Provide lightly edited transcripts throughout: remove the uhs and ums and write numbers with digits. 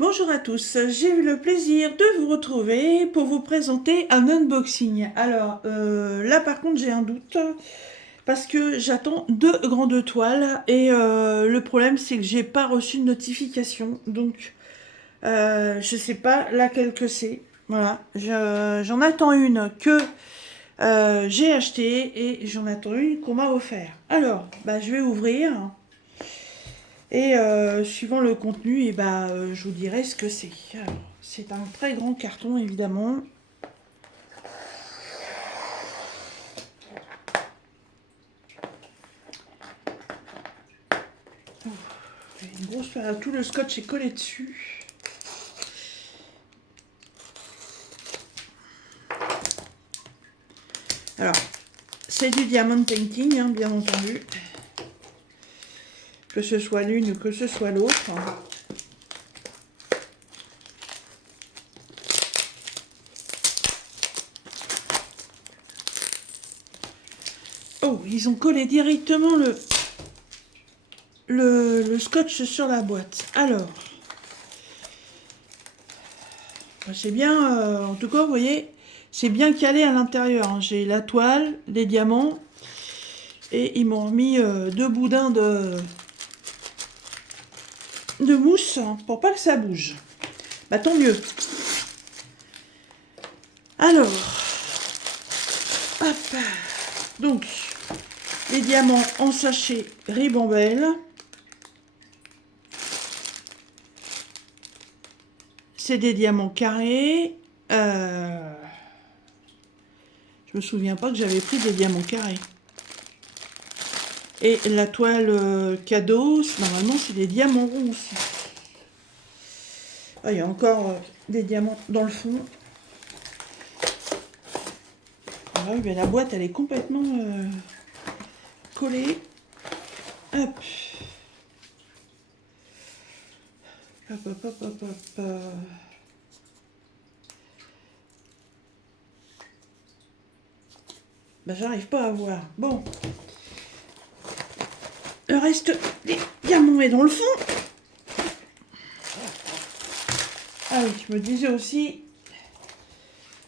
Bonjour à tous, j'ai eu le plaisir de vous retrouver pour vous présenter un unboxing. Alors là par contre j'ai un doute parce que j'attends deux grandes toiles et le problème c'est que j'ai pas reçu de notification, donc je sais pas laquelle que c'est. Voilà, j'en attends une que j'ai achetée et j'en attends une qu'on m'a offert. Alors bah, je vais ouvrir. Et suivant le contenu, et bah, je vous dirai ce que c'est. Alors, c'est un très grand carton, évidemment. Une grosse, tout le scotch est collé dessus. Alors, c'est du diamond painting, hein, bien entendu. Que ce soit l'une ou que ce soit l'autre. Oh, ils ont collé directement le scotch sur la boîte. Alors, c'est bien, en tout cas, vous voyez, c'est bien calé à l'intérieur. Hein. J'ai la toile, les diamants, et ils m'ont remis deux boudins de mousse pour pas que ça bouge. Bah tant mieux. Alors, hop, donc les diamants en sachet ribambelle. C'est des diamants carrés. Je me souviens pas que j'avais pris des diamants carrés. Et la toile cadeau, normalement c'est des diamants ronds aussi. Ah, il y a encore des diamants dans le fond. Ah oui, mais la boîte elle est complètement collée. Hop. Hop, hop, hop, hop, hop. Bah, j'arrive pas à voir. Bon. Le reste des diamants est dans le fond. Ah oui, je me disais aussi,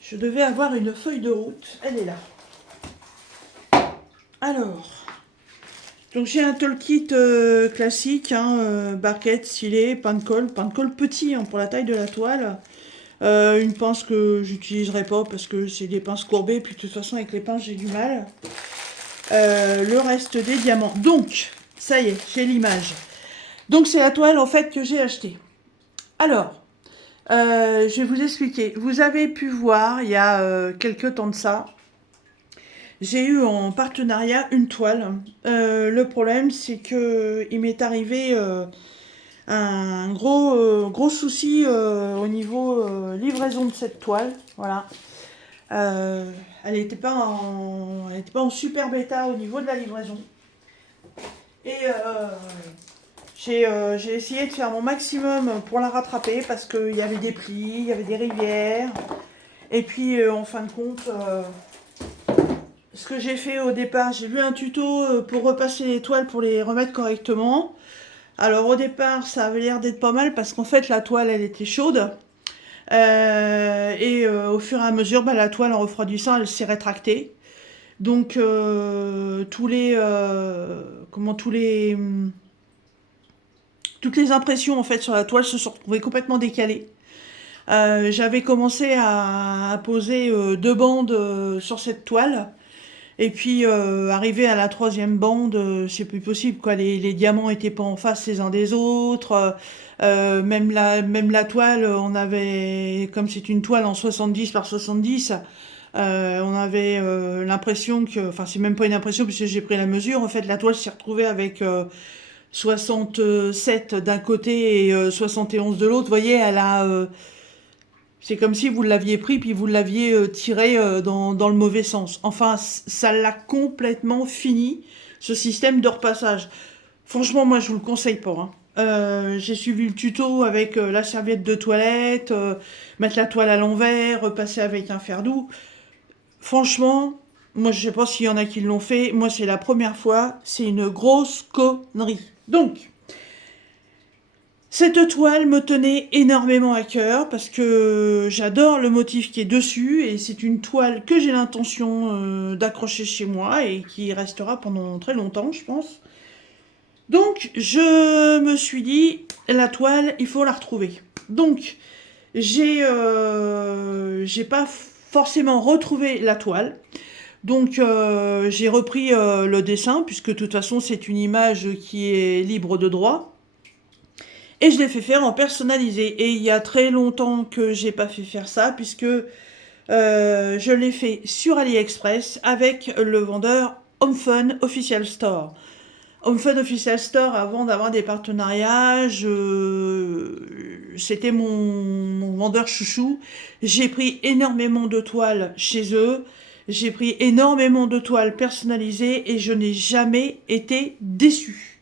je devais avoir une feuille de route. Elle est là. Alors, donc j'ai un toolkit classique, hein, barquette, stylet, pain de colle petit hein, pour la taille de la toile. Une pince que j'utiliserai pas parce que c'est des pinces courbées, puis de toute façon avec les pinces j'ai du mal. Le reste des diamants. Donc, ça y est, j'ai l'image. Donc c'est la toile en fait que j'ai achetée. Alors, je vais vous expliquer. Vous avez pu voir il y a quelques temps de ça, j'ai eu en partenariat une toile. Le problème c'est que il m'est arrivé un gros souci au niveau livraison de cette toile. Voilà. Elle n'était pas en super bêta au niveau de la livraison. Et j'ai essayé de faire mon maximum pour la rattraper parce qu'il y avait des plis, il y avait des rivières. Et puis en fin de compte, ce que j'ai fait au départ, j'ai vu un tuto pour repasser les toiles pour les remettre correctement. Alors au départ, ça avait l'air d'être pas mal parce qu'en fait la toile elle était chaude. Et au fur et à mesure, bah, la toile en refroidissant, elle s'est rétractée. Donc toutes les impressions en fait sur la toile se sont retrouvées complètement décalées. J'avais commencé à poser deux bandes sur cette toile. Et puis arrivé à la troisième bande, c'est plus possible quoi. Les diamants étaient pas en face les uns des autres. Même la toile, on avait, comme c'est une toile en 70 par 70, on avait l'impression que, enfin c'est même pas une impression puisque j'ai pris la mesure. En fait, la toile s'est retrouvée avec 67 d'un côté et 71 de l'autre. Vous voyez, c'est comme si vous l'aviez pris puis vous l'aviez tiré dans le mauvais sens. Enfin, ça l'a complètement fini, ce système de repassage. Franchement, moi, je vous le conseille pas. Hein. J'ai suivi le tuto avec la serviette de toilette, mettre la toile à l'envers, repasser avec un fer doux. Franchement, moi, je sais pas s'il y en a qui l'ont fait. Moi, c'est la première fois. C'est une grosse connerie. Donc, Cette toile me tenait énormément à cœur parce que j'adore le motif qui est dessus et c'est une toile que j'ai l'intention d'accrocher chez moi et qui restera pendant très longtemps, je pense. Donc, je me suis dit, la toile, il faut la retrouver. Donc, j'ai pas forcément retrouvé la toile. Donc, j'ai repris le dessin, puisque de toute façon, c'est une image qui est libre de droit. Et je l'ai fait faire en personnalisé. Et il y a très longtemps que j'ai pas fait faire ça, puisque je l'ai fait sur AliExpress avec le vendeur HomeFun Official Store. HomeFun Official Store, avant d'avoir des partenariats, c'était mon vendeur chouchou. J'ai pris énormément de toiles chez eux. J'ai pris énormément de toiles personnalisées et je n'ai jamais été déçue.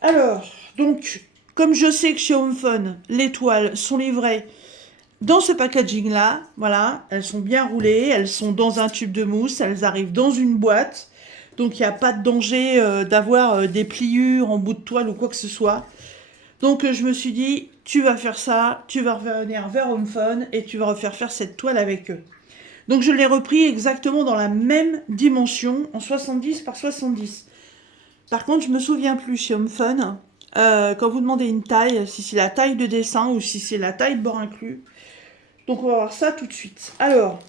Alors, donc, comme je sais que chez HomeFun, les toiles sont livrées dans ce packaging-là, voilà, elles sont bien roulées, elles sont dans un tube de mousse, elles arrivent dans une boîte. Donc il n'y a pas de danger d'avoir des pliures en bout de toile ou quoi que ce soit. Donc je me suis dit, tu vas faire ça, tu vas revenir vers HomeFun et tu vas refaire faire cette toile avec eux. Donc je l'ai repris exactement dans la même dimension, en 70 par 70. Par contre, je me souviens plus chez HomeFun, quand vous demandez une taille, si c'est la taille de dessin ou si c'est la taille de bord inclus. Donc on va voir ça tout de suite. Alors,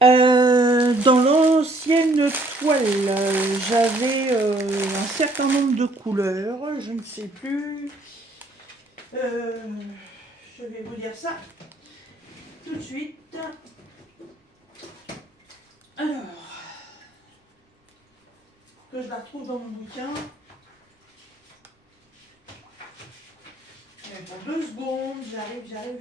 dans l'ancienne toile, j'avais un certain nombre de couleurs, je ne sais plus. Je vais vous dire ça tout de suite. Alors, que je la retrouve dans mon bouquin. Pour 2 secondes, j'arrive.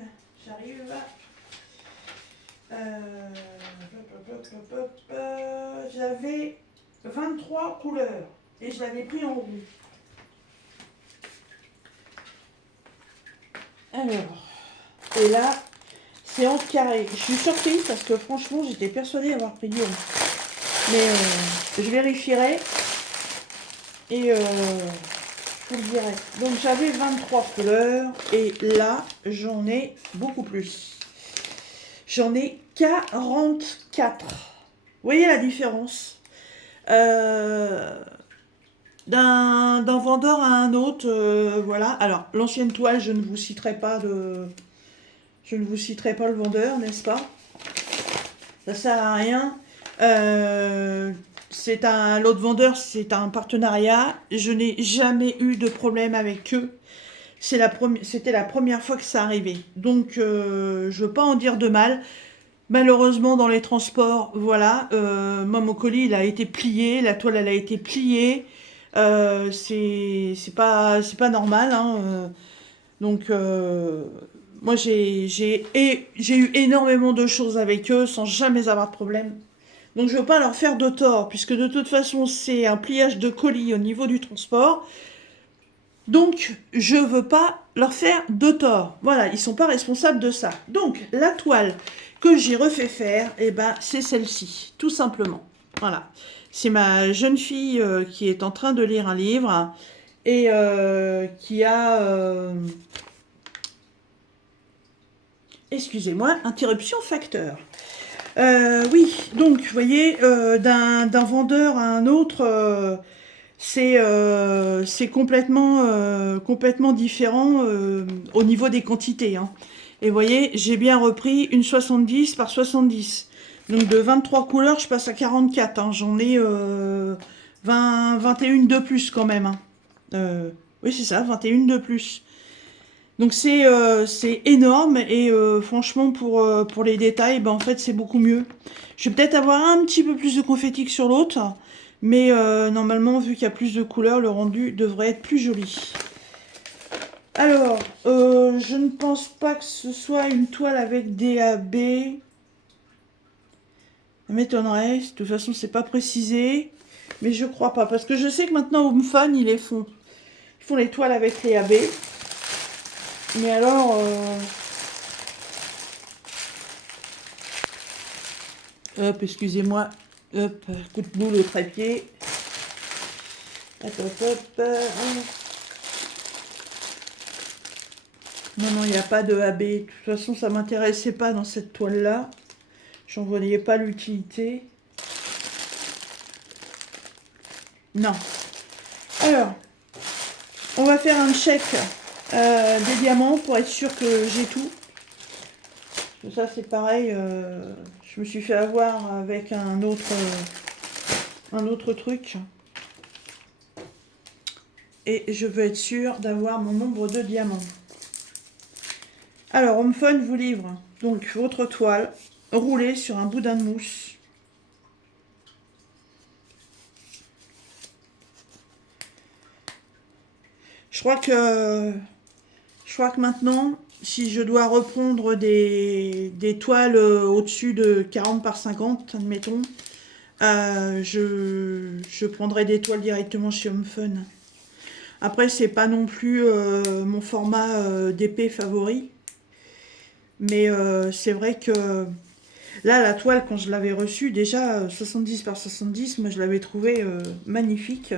J'avais 23 couleurs et je l'avais pris en rouge. Alors, et là, c'est en carré. Je suis surprise parce que franchement, j'étais persuadée d'avoir pris du rond. Mais je vérifierai et je vous le dirai. Donc j'avais 23 couleurs et là, j'en ai beaucoup plus. J'en ai 44. Vous voyez la différence d'un vendeur à un autre, voilà. Alors, l'ancienne toile, je ne vous citerai pas le vendeur, n'est-ce pas? Ça sert à rien. L'autre vendeur, c'est un partenariat. Je n'ai jamais eu de problème avec eux. C'était la première fois que ça arrivait. Donc, je ne veux pas en dire de mal. Malheureusement, dans les transports, voilà, moi, mon colis, il a été plié, la toile, elle a été pliée. C'est pas normal, hein. Donc, moi, j'ai eu énormément de choses avec eux sans jamais avoir de problème. Donc, je veux pas leur faire de tort, puisque de toute façon, c'est un pliage de colis au niveau du transport. Donc, je veux pas leur faire de tort. Voilà, ils sont pas responsables de ça. Donc, la toile que j'ai refait faire, eh ben, c'est celle-ci, tout simplement. Voilà. C'est ma jeune fille qui est en train de lire un livre et qui a... excusez-moi, interruption facteur. Oui, donc, vous voyez, d'un vendeur à un autre... c'est complètement différent au niveau des quantités, hein. Et vous voyez, j'ai bien repris une 70 par 70. Donc de 23 couleurs, je passe à 44. Hein. J'en ai 21 de plus quand même. Hein. Oui, c'est ça, 21 de plus. Donc c'est énorme et franchement pour les détails, ben, en fait c'est beaucoup mieux. Je vais peut-être avoir un petit peu plus de confetti que sur l'autre. Mais normalement, vu qu'il y a plus de couleurs, le rendu devrait être plus joli. Alors, je ne pense pas que ce soit une toile avec DAB. Ça m'étonnerait. De toute façon, c'est pas précisé. Mais je crois pas. Parce que je sais que maintenant, HomeFun, ils les font. Ils font les toiles avec les AB. Mais alors... hop, excusez-moi. Hop, coup de boule au trépied. Hop, hop, hop. Non, non, il n'y a pas de AB. De toute façon, ça m'intéressait pas dans cette toile-là. J'en voyais pas l'utilité. Non. Alors, on va faire un check des diamants pour être sûr que j'ai tout. Ça, c'est pareil. Je me suis fait avoir avec un autre truc. Et je veux être sûr d'avoir mon nombre de diamants. Alors, HomeFun vous livre donc votre toile roulée sur un boudin de mousse. Je crois que maintenant, si je dois reprendre des toiles au-dessus de 40 par 50, admettons, je prendrai des toiles directement chez HomeFun. Après, c'est pas non plus mon format d'épée favori. Mais c'est vrai que là, la toile, quand je l'avais reçue, déjà 70 par 70, moi je l'avais trouvée magnifique.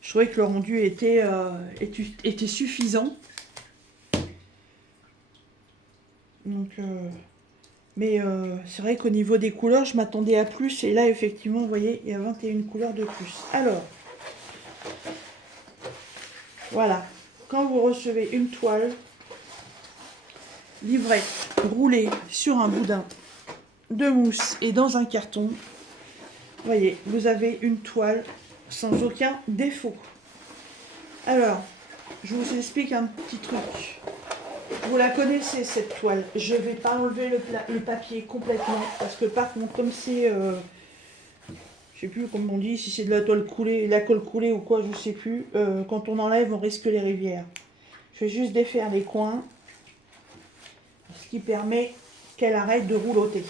Je trouvais que le rendu était suffisant. Donc, mais c'est vrai qu'au niveau des couleurs, je m'attendais à plus. Et là, effectivement, vous voyez, il y a 21 couleurs de plus. Alors, voilà. Quand vous recevez une toile livrée, roulée sur un boudin de mousse et dans un carton, vous voyez, vous avez une toile sans aucun défaut. Alors, je vous explique un petit truc. Vous la connaissez cette toile. Je ne vais pas enlever le papier complètement parce que par contre, comme c'est, je sais plus comment on dit, si c'est de la toile coulée, la colle coulée ou quoi, je sais plus. Quand on enlève, on risque les rivières. Je vais juste défaire les coins, ce qui permet qu'elle arrête de roulotter.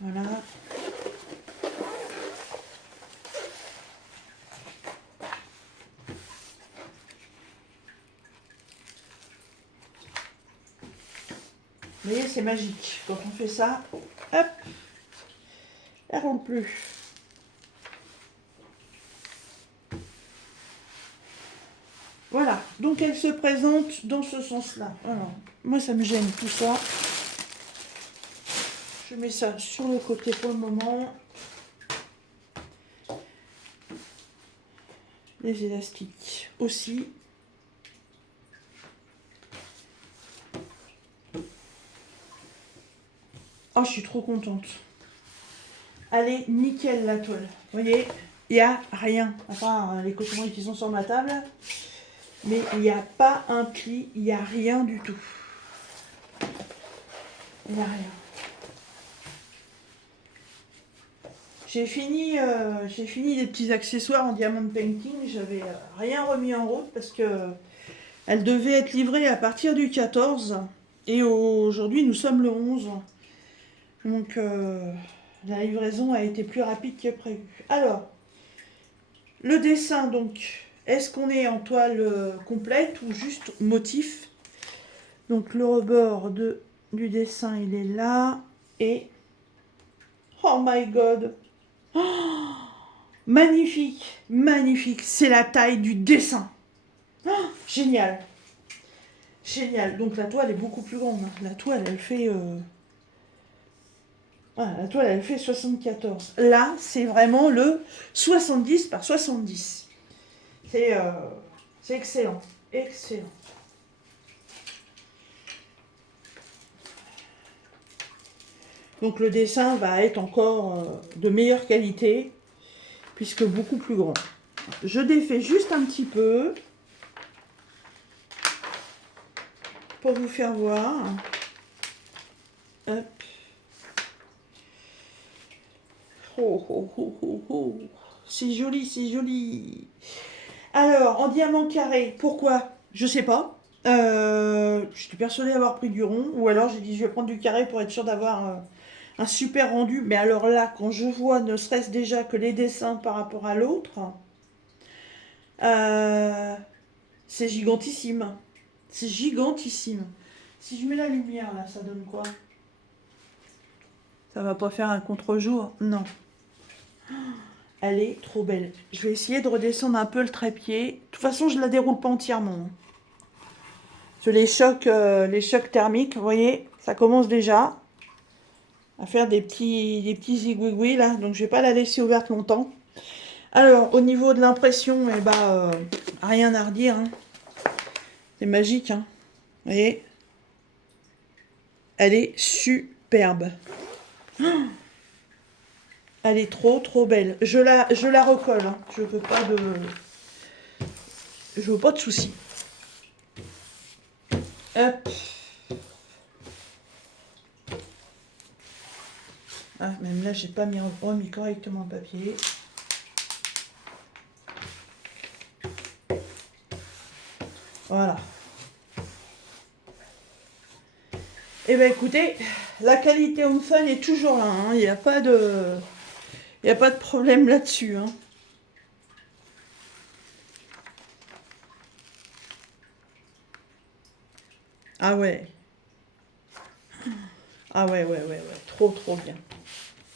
Voilà. Vous voyez, c'est magique. Quand on fait ça, hop, elle ne roule plus. Voilà, donc elle se présente dans ce sens-là. Alors, moi ça me gêne tout ça. Je mets ça sur le côté pour le moment. Les élastiques aussi. Oh, je suis trop contente. Elle est nickel la toile. Vous voyez, il n'y a rien. Enfin, les cotonneries qui sont sur ma table. Mais il n'y a pas un pli, il n'y a rien du tout. Il n'y a rien. J'ai fini les petits accessoires en diamond painting. J'avais rien remis en route parce que elle devait être livrée à partir du 14. Et aujourd'hui, nous sommes le 11. Donc, la livraison a été plus rapide que prévu. Alors, le dessin, donc, est-ce qu'on est en toile complète ou juste motif? Donc, le rebord du dessin, il est là. Et, oh my god! Oh, magnifique, magnifique. C'est la taille du dessin. Oh, génial. Génial. Donc, la toile est beaucoup plus grande. La toile, elle fait... Voilà, la toile, elle fait 74. Là, c'est vraiment le 70 par 70. C'est excellent. Excellent. Donc le dessin va être encore de meilleure qualité, puisque beaucoup plus grand. Je défais juste un petit peu, pour vous faire voir. Hop. Oh, oh, oh, oh, oh. C'est joli, c'est joli. Alors, en diamant carré, pourquoi? Je sais pas. J'étais persuadée d'avoir pris du rond, ou alors j'ai dit je vais prendre du carré pour être sûr d'avoir un super rendu. Mais alors là, quand je vois ne serait-ce déjà que les dessins par rapport à l'autre, c'est gigantissime. C'est gigantissime. Si je mets la lumière là, ça donne quoi? Ça va pas faire un contre-jour? Non. Elle est trop belle. Je vais essayer de redescendre un peu le trépied. De toute façon, je la déroule pas entièrement, hein. Sur les chocs thermiques, vous voyez, ça commence déjà à faire des petits zigouigouis là. Donc, je vais pas la laisser ouverte longtemps. Alors, au niveau de l'impression, eh ben, rien à redire, hein. C'est magique, hein. Vous voyez, elle est superbe. Elle est trop belle. Je la recolle, hein. Je veux pas de soucis. Hop. Ah, même là, j'ai pas remis correctement le papier. Voilà. Et ben écoutez, la qualité Home Fun est toujours là, hein. Il n'y a pas de problème là-dessus, hein. Ah ouais. Ah ouais. Trop bien.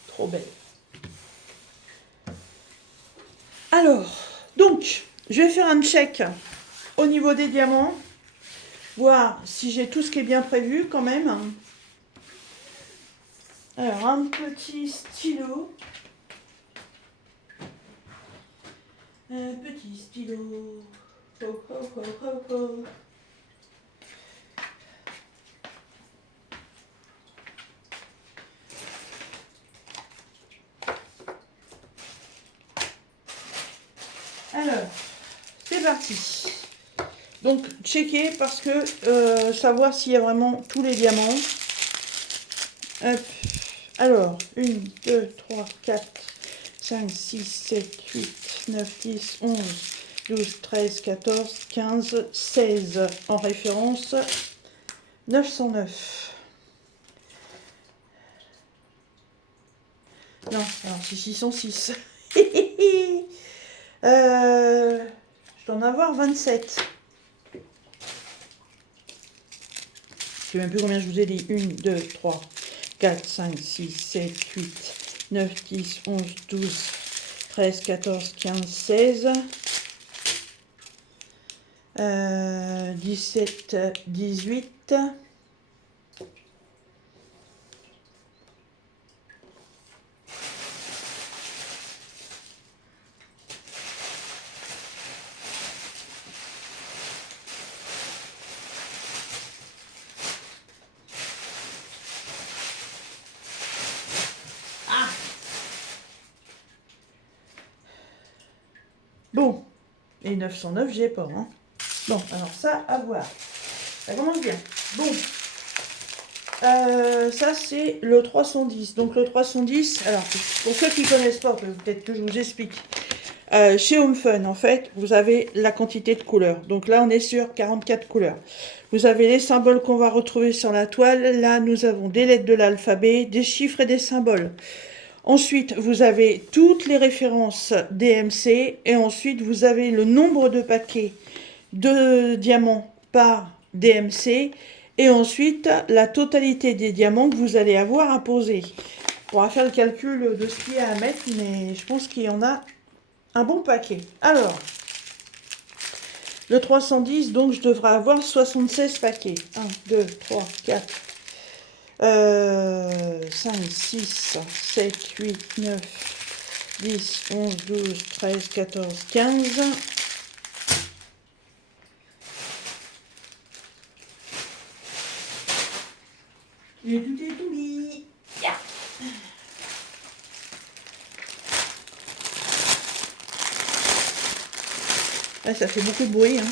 Trop belle. Alors, donc, je vais faire un check au niveau des diamants. Voir si j'ai tout ce qui est bien prévu quand même. Alors, un petit stylo. Un petit stylo. Oh, oh, oh, oh, oh. Alors, c'est parti. Donc, checker parce que savoir s'il y a vraiment tous les diamants. Hop. Alors, 1, 2, 3, 4, 5, 6, 7, 8, 9, 10, 11, 12, 13, 14, 15, 16. En référence, 909. Non, alors c'est 606. Je dois en avoir 27. Je sais même plus combien je vous ai dit. 1, 2, 3, 4, 5, 6, 7, 8, 9, 10, 11, 12, 13, 14, 15, 16, 17, 18. Bon, et 909, j'ai pas, hein. Bon, alors ça, à voir. Ça commence bien. Bon, ça c'est le 310. Donc le 310, alors pour ceux qui ne connaissent pas, peut-être que je vous explique. Chez Home Fun, en fait, vous avez la quantité de couleurs. Donc là, on est sur 44 couleurs. Vous avez les symboles qu'on va retrouver sur la toile. Là, nous avons des lettres de l'alphabet, des chiffres et des symboles. Ensuite, vous avez toutes les références DMC et ensuite, vous avez le nombre de paquets de diamants par DMC et ensuite la totalité des diamants que vous allez avoir à poser. On pourra faire le calcul de ce qu'il y a à mettre, mais je pense qu'il y en a un bon paquet. Alors, le 310, donc je devrais avoir 76 paquets. 1, 2, 3, 4, 5, 6, 7, 8, 9, 10, 11, 12, 13, 14, 15. Et tout est tout mis. Yeah. Ouais, ça fait beaucoup de bruit, hein.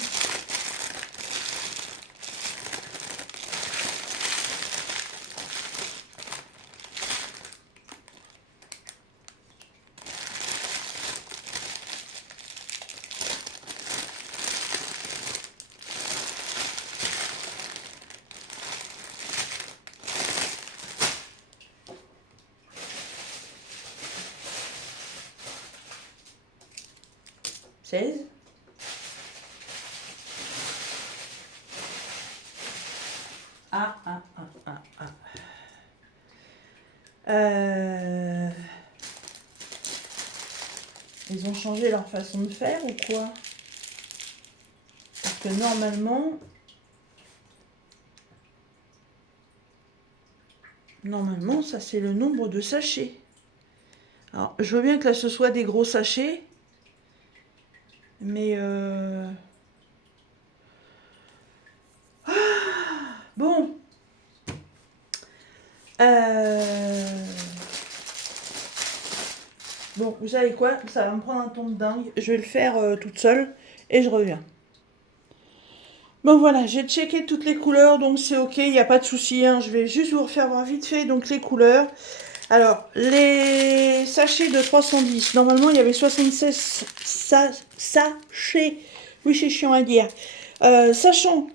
Ah. Euh, Ils ont changé leur façon de faire ou quoi? Parce que normalement, ça c'est le nombre de sachets. Alors, je veux bien que là ce soit des gros sachets, mais bon. Euh, Bon, vous savez quoi? Ça va me prendre un temps de dingue. Je vais le faire toute seule et je reviens. Bon voilà, j'ai checké toutes les couleurs, donc c'est ok, il n'y a pas de souci, hein. Je vais juste vous refaire voir vite fait donc les couleurs. Alors, les sachets de 310, normalement il y avait 76 sachets. Oui, c'est chiant à dire. Sachant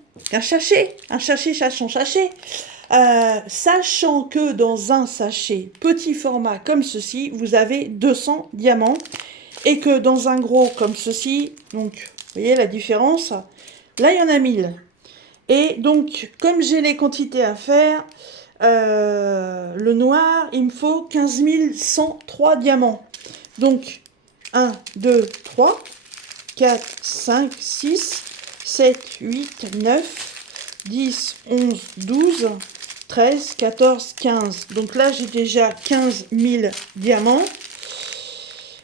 sachant que dans un sachet petit format comme ceci, vous avez 200 diamants et que dans un gros comme ceci, donc vous voyez la différence, là il y en a 1000. Et donc, comme j'ai les quantités à faire, le noir, il me faut 15 103 diamants. Donc, 1, 2, 3, 4, 5, 6, 7, 8, 9, 10, 11, 12, 13, 14, 15. Donc là, j'ai déjà 15 000 diamants.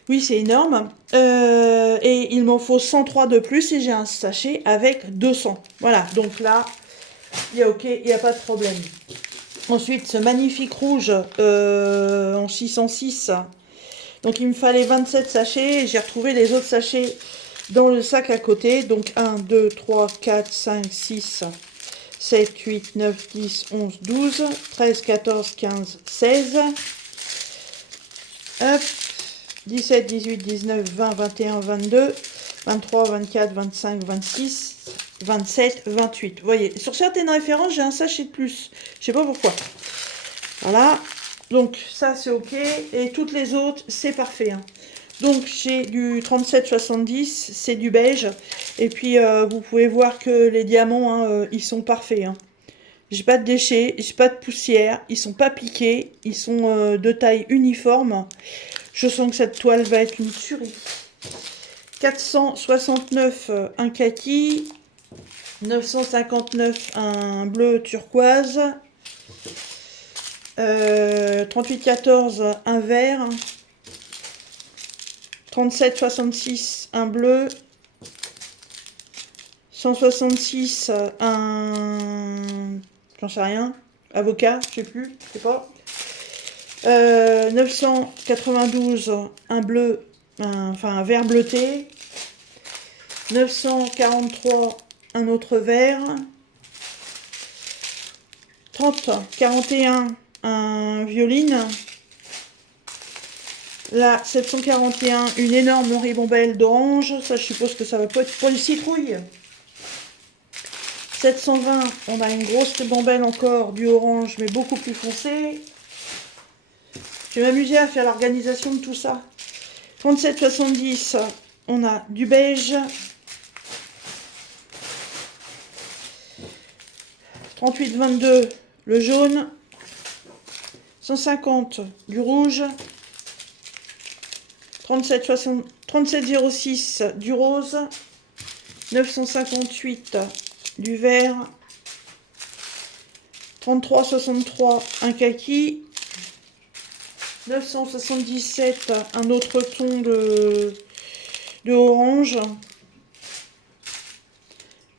Oui, c'est énorme. Et il m'en faut 103 de plus et j'ai un sachet avec 200. Voilà, donc là, il y a ok, il n'y a pas de problème. Ensuite, ce magnifique rouge en 606. Donc il me fallait 27 sachets et j'ai retrouvé les autres sachets dans le sac à côté. Donc 1, 2, 3, 4, 5, 6, 7, 8, 9, 10, 11, 12, 13, 14, 15, 16. Hop. 17, 18, 19, 20, 21, 22, 23, 24, 25, 26, 27, 28. Vous voyez, sur certaines références, j'ai un sachet de plus. Je sais pas pourquoi. Voilà. Donc, ça, c'est OK. Et toutes les autres, c'est parfait. Hein. Donc, j'ai du 37,70. C'est du beige. Et puis, vous pouvez voir que les diamants, hein, ils sont parfaits. Hein. J'ai pas de déchets, j'ai pas de poussière. Ils sont pas piqués. Ils sont de taille uniforme. Je sens que cette toile va être une tuerie. 469, un kaki. 959, un bleu turquoise. 3814, un vert. 3766, un bleu. 166, un... j'en sais rien. Avocat, je sais plus, je sais pas. 992, un bleu, enfin un vert bleuté. 943, un autre vert. 30, 41, un violine. Là, 741, une énorme ribambelle d'orange. Ça, je suppose que ça va pas être pour les citrouilles. 720, on a une grosse ribambelle encore du orange, mais beaucoup plus foncé. Je vais m'amuser à faire l'organisation de tout ça. 37,70, on a du beige. 38,22, le jaune. 150, du rouge. 37,06, du rose. 958, du vert. 33,63, un kaki. 977, un autre ton de orange.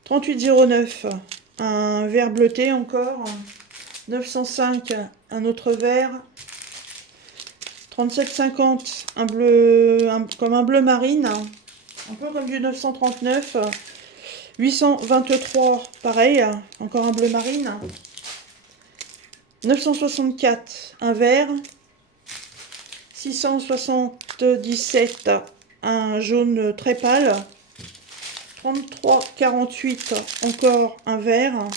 38,09, un vert bleuté encore. 905, un autre vert. 37,50, un bleu, comme un bleu marine, un peu comme du 939. 823, pareil, encore un bleu marine. 964, un vert. 677, un jaune très pâle. 33,48, encore un vert.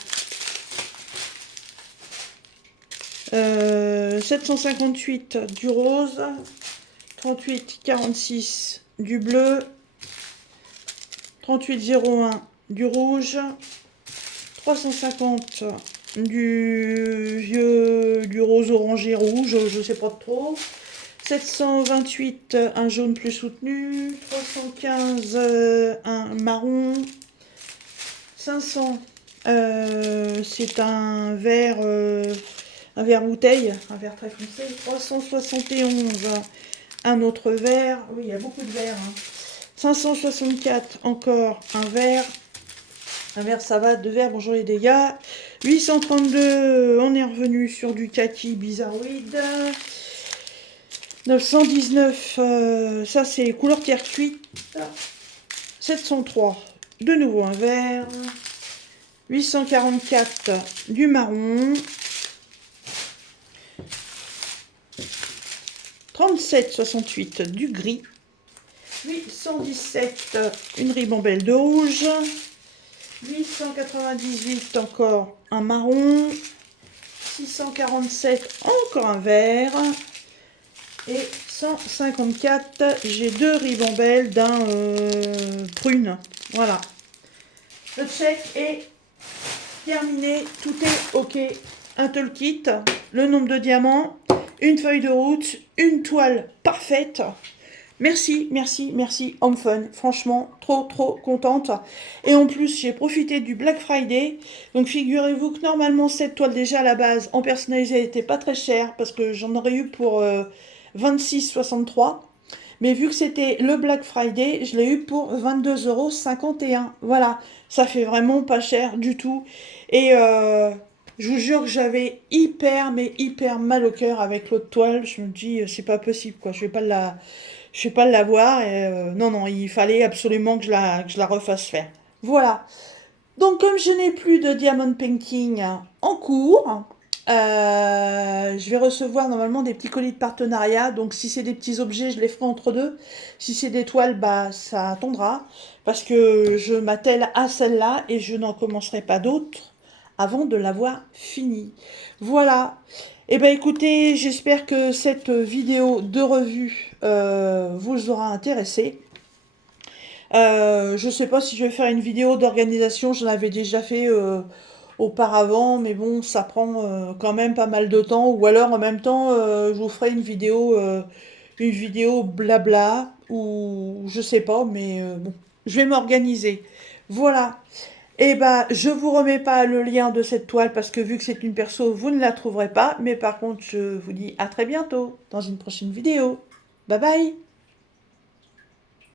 758, du rose. 38,46, du bleu. 38,01, du rouge. 350, du du rose orangé rouge, je sais pas trop. 728, un jaune plus soutenu. 315, un marron. 500, c'est un verre bouteille, un verre très foncé. 371, un autre verre. Oui, il y a beaucoup de verres. 564, encore un verre savate, deux verres, bonjour les dégâts. 832, on est revenu sur du kaki bizarroïde. 919, ça c'est couleur terre cuite. 703, de nouveau un vert. 844, du marron. 37,68, du gris. 817, une ribambelle de rouge. 898, encore un marron. 647, encore un vert. Et 154, j'ai deux ribambelles d'un prune. Voilà. Le check est terminé. Tout est OK. Un toolkit, le nombre de diamants, une feuille de route, une toile parfaite. Merci, merci, merci, Home Fun. Franchement, trop, trop contente. Et en plus, j'ai profité du Black Friday. Donc, figurez-vous que normalement, cette toile, déjà à la base, en personnalisé, elle n'était pas très chère parce que j'en aurais eu pour 26,63 €. Mais vu que c'était le Black Friday, je l'ai eu pour 22,51 €. Voilà, ça fait vraiment pas cher du tout. Et je vous jure que j'avais hyper, mais hyper mal au cœur avec l'autre toile. Je me dis, c'est pas possible, quoi. Je vais pas l'avoir. Et non, non, il fallait absolument que je la refasse faire. Voilà. Donc, comme je n'ai plus de diamond painting en cours, je vais recevoir normalement des petits colis de partenariat. Donc, si c'est des petits objets, je les ferai entre deux. Si c'est des toiles, bah, ça attendra. Parce que je m'attelle à celle-là et je n'en commencerai pas d'autres avant de l'avoir fini. Voilà. Eh bien, écoutez, j'espère que cette vidéo de revue vous aura intéressé. Je ne sais pas si je vais faire une vidéo d'organisation, je l'avais déjà fait auparavant, mais bon, ça prend quand même pas mal de temps. Ou alors en même temps, je vous ferai une vidéo blabla, ou je sais pas, mais bon, je vais m'organiser. Voilà. Et ben, je vous remets pas le lien de cette toile parce que vu que c'est une perso, vous ne la trouverez pas. Mais par contre, je vous dis à très bientôt dans une prochaine vidéo. Bye bye!